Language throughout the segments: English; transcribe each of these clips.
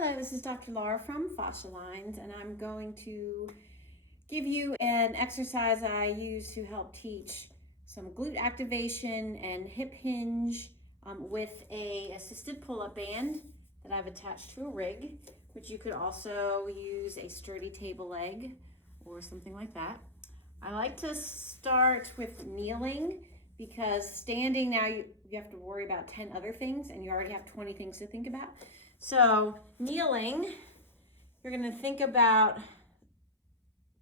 Hello, this is Dr. Laura from Fascia Lines, and I'm going to give you an exercise I use to help teach some glute activation and hip hinge with a assisted pull-up band that I've attached to a rig, which you could also use a sturdy table leg or something like that. I like to start with kneeling because standing now you have to worry about 10 other things and you already have 20 things to think about. So kneeling, you're going to think about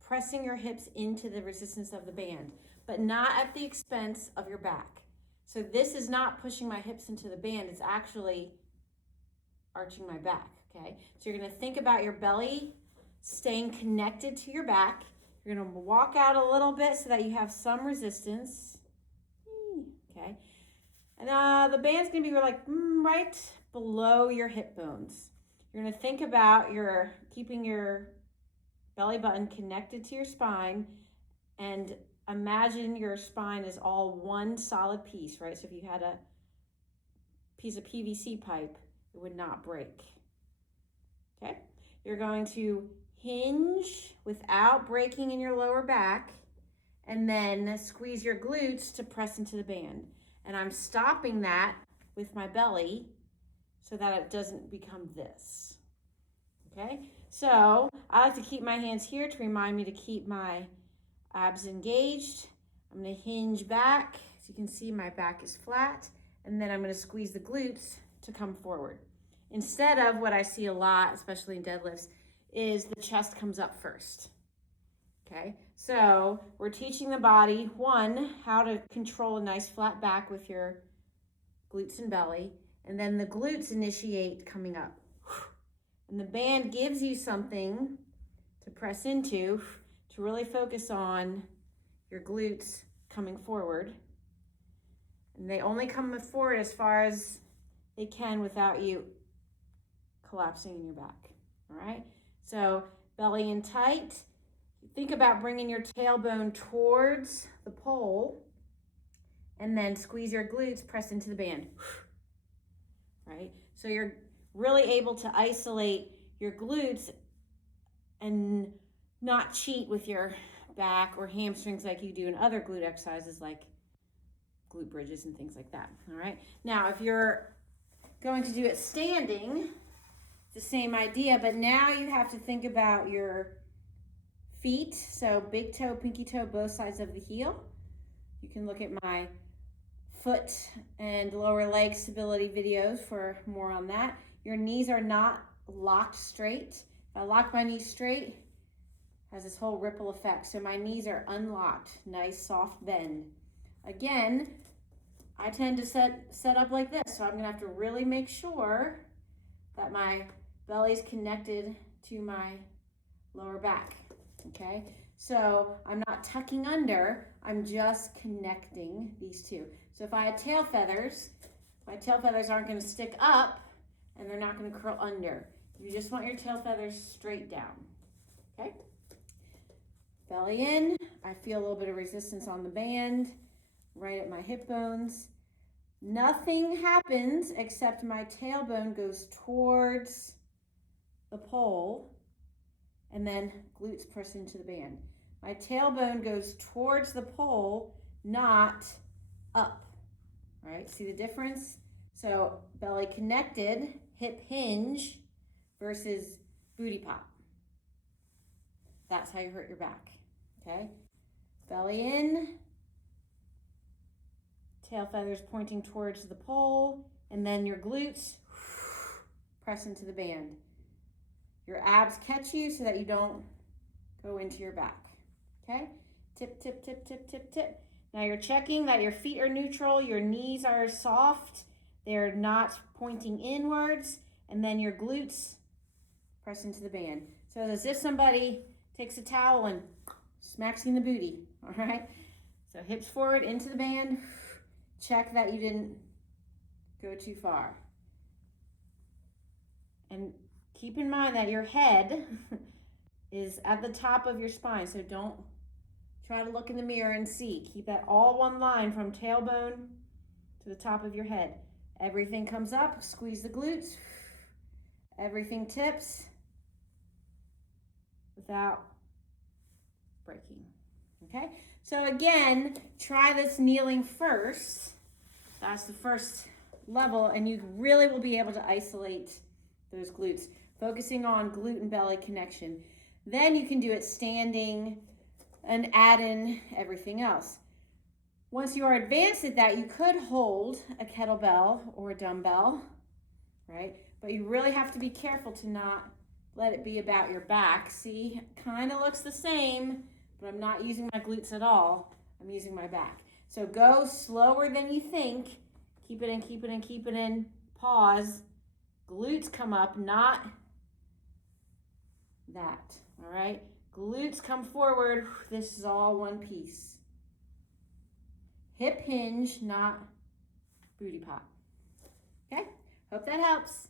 pressing your hips into the resistance of the band, but not at the expense of your back. So this is not pushing my hips into the band, it's actually arching my back, okay? So you're going to think about your belly staying connected to your back. You're going to walk out a little bit so that you have some resistance, okay? And the band's going to be like right below your hip bones. You're going to think about keeping your belly button connected to your spine, and imagine your spine is all one solid piece, right? So if you had a piece of PVC pipe, it would not break. Okay? You're going to hinge without breaking in your lower back, and then squeeze your glutes to press into the band. And I'm stopping that with my belly so that it doesn't become this. Okay? So I like to keep my hands here to remind me to keep my abs engaged. I'm going to hinge back. As you can see, my back is flat. And then I'm going to squeeze the glutes to come forward. Instead of what I see a lot, especially in deadlifts, is the chest comes up first. Okay? So we're teaching the body, one, how to control a nice flat back with your glutes and belly. And then the glutes initiate coming up. And the band gives you something to press into to really focus on your glutes coming forward. And they only come forward as far as they can without you collapsing in your back. All right? So belly in tight. Think about bringing your tailbone towards the pole and then squeeze your glutes, press into the band. Right? So you're really able to isolate your glutes and not cheat with your back or hamstrings like you do in other glute exercises like glute bridges and things like that. All right. Now, if you're going to do it standing, it's the same idea, but now you have to think about your feet. So big toe, pinky toe, both sides of the heel. You can look at my foot and lower leg stability videos for more on that. Your knees are not locked straight. If I lock my knees straight, it has this whole ripple effect. So my knees are unlocked, nice soft bend. Again, I tend to set up like this, so I'm gonna have to really make sure that my belly is connected to my lower back, okay? So I'm not tucking under, I'm just connecting these two. So if I had tail feathers, my tail feathers aren't gonna stick up and they're not gonna curl under. You just want your tail feathers straight down, okay? Belly in, I feel a little bit of resistance on the band, right at my hip bones. Nothing happens except my tailbone goes towards the pole and then glutes press into the band. My tailbone goes towards the pole, not up, all right? See the difference? So belly connected, hip hinge versus booty pop. That's how you hurt your back, okay? Belly in, tail feathers pointing towards the pole, and then your glutes press into the band. Your abs catch you so that you don't go into your back, okay? Tip, tip, tip, tip, tip, tip. Now you're checking that your feet are neutral, your knees are soft, they're not pointing inwards, and then your glutes press into the band. So it's as if somebody takes a towel and smacks you in the booty, all right? So hips forward into the band. Check that you didn't go too far. And keep in mind that your head is at the top of your spine, so don't try to look in the mirror and see. Keep that all one line from tailbone to the top of your head. Everything comes up, squeeze the glutes. Everything tips without breaking. Okay, so again, try this kneeling first. That's the first level, and you really will be able to isolate those glutes, focusing on glute and belly connection. Then you can do it standing and add in everything else. Once you are advanced at that, you could hold a kettlebell or a dumbbell, right? But you really have to be careful to not let it be about your back. See, kind of looks the same, but I'm not using my glutes at all. I'm using my back. So go slower than you think. Keep it in, keep it in, keep it in. Pause. Glutes come up, not that, all right? Glutes come forward. This is all one piece. Hip hinge, not booty pop. Okay? Hope that helps.